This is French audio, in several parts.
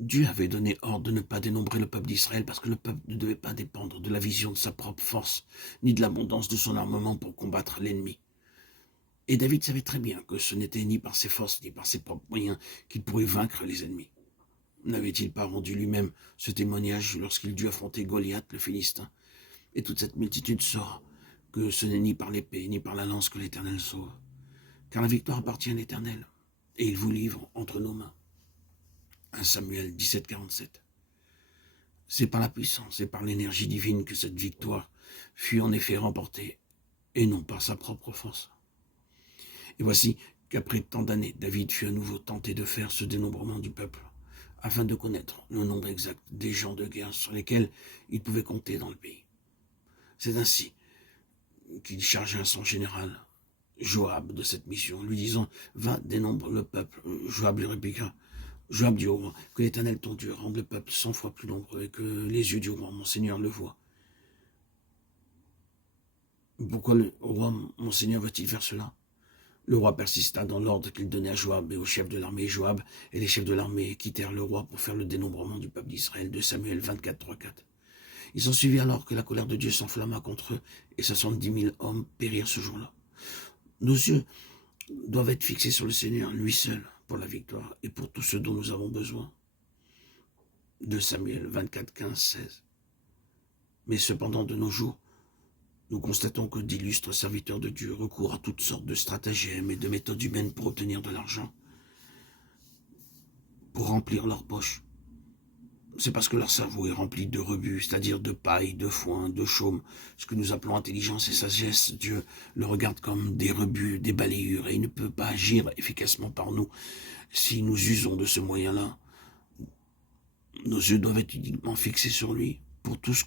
Dieu avait donné ordre de ne pas dénombrer le peuple d'Israël parce que le peuple ne devait pas dépendre de la vision de sa propre force, ni de l'abondance de son armement pour combattre l'ennemi. Et David savait très bien que ce n'était ni par ses forces, ni par ses propres moyens qu'il pourrait vaincre les ennemis. N'avait-il pas rendu lui-même ce témoignage lorsqu'il dut affronter Goliath, le Philistin? Et toute cette multitude saura que ce n'est ni par l'épée, ni par la lance que l'Éternel sauve. Car la victoire appartient à l'Éternel, et il vous livre entre nos mains. 1 Samuel 17, 47. C'est par la puissance et par l'énergie divine que cette victoire fut en effet remportée, et non par sa propre force. Et voici qu'après tant d'années, David fut à nouveau tenté de faire ce dénombrement du peuple, afin de connaître le nombre exact des gens de guerre sur lesquels il pouvait compter dans le pays. C'est ainsi qu'il chargea son général, Joab, de cette mission, lui disant « Va, dénombre le peuple. » Joab lui répliqua « Joab dit au roi, que l'Éternel ton Dieu rende le peuple 100 fois plus nombreux et que les yeux du roi, mon Seigneur, le voient. Pourquoi le roi, mon Seigneur, va-t-il faire cela ?» Le roi persista dans l'ordre qu'il donnait à Joab et au chef de l'armée. Joab et les chefs de l'armée quittèrent le roi pour faire le dénombrement du peuple d'Israël, de Samuel 24, 3, 4. Il s'ensuivit alors que la colère de Dieu s'enflamma contre eux et 70 000 hommes périrent ce jour-là. Nos yeux doivent être fixés sur le Seigneur, lui seul, pour la victoire et pour tout ce dont nous avons besoin. De Samuel 24, 15, 16. Mais cependant, de nos jours, nous constatons que d'illustres serviteurs de Dieu recourent à toutes sortes de stratagèmes et de méthodes humaines pour obtenir de l'argent, pour remplir leurs poches. C'est parce que leur cerveau est rempli de rebut, c'est-à-dire de paille, de foin, de chaume, ce que nous appelons intelligence et sagesse. Dieu le regarde comme des rebuts, des balayures, et il ne peut pas agir efficacement par nous si nous usons de ce moyen-là. Nos yeux doivent être uniquement fixés sur lui pour tout ce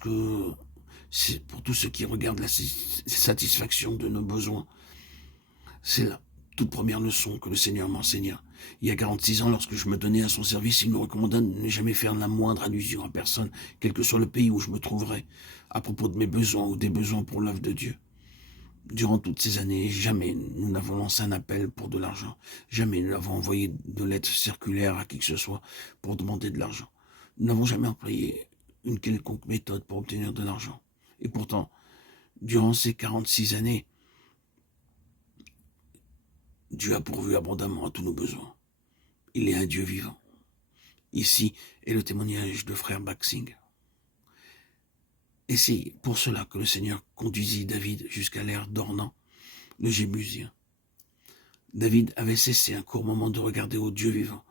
qui regarde la satisfaction de nos besoins. C'est la toute première leçon que le Seigneur m'enseigna. Il y a 46 ans, lorsque je me donnais à son service, il me recommanda de ne jamais faire la moindre allusion à personne, quel que soit le pays où je me trouverais, à propos de mes besoins ou des besoins pour l'œuvre de Dieu. Durant toutes ces années, jamais nous n'avons lancé un appel pour de l'argent. Jamais nous n'avons envoyé de lettres circulaires à qui que ce soit pour demander de l'argent. Nous n'avons jamais employé une quelconque méthode pour obtenir de l'argent. Et pourtant, durant ces 46 années, Dieu a pourvu abondamment à tous nos besoins. Il est un Dieu vivant. Ici est le témoignage de frère Baxing. Et c'est pour cela que le Seigneur conduisit David jusqu'à l'ère d'Ornan, le Jébusien. David avait cessé un court moment de regarder au Dieu vivant.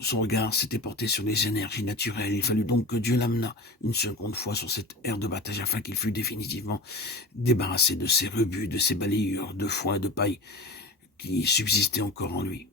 Son regard s'était porté sur les énergies naturelles. Il fallut donc que Dieu l'amenât une seconde fois sur cette ère de bataille afin qu'il fût définitivement débarrassé de ses rebuts, de ses balayures, de foin et de paille qui subsistaient encore en lui.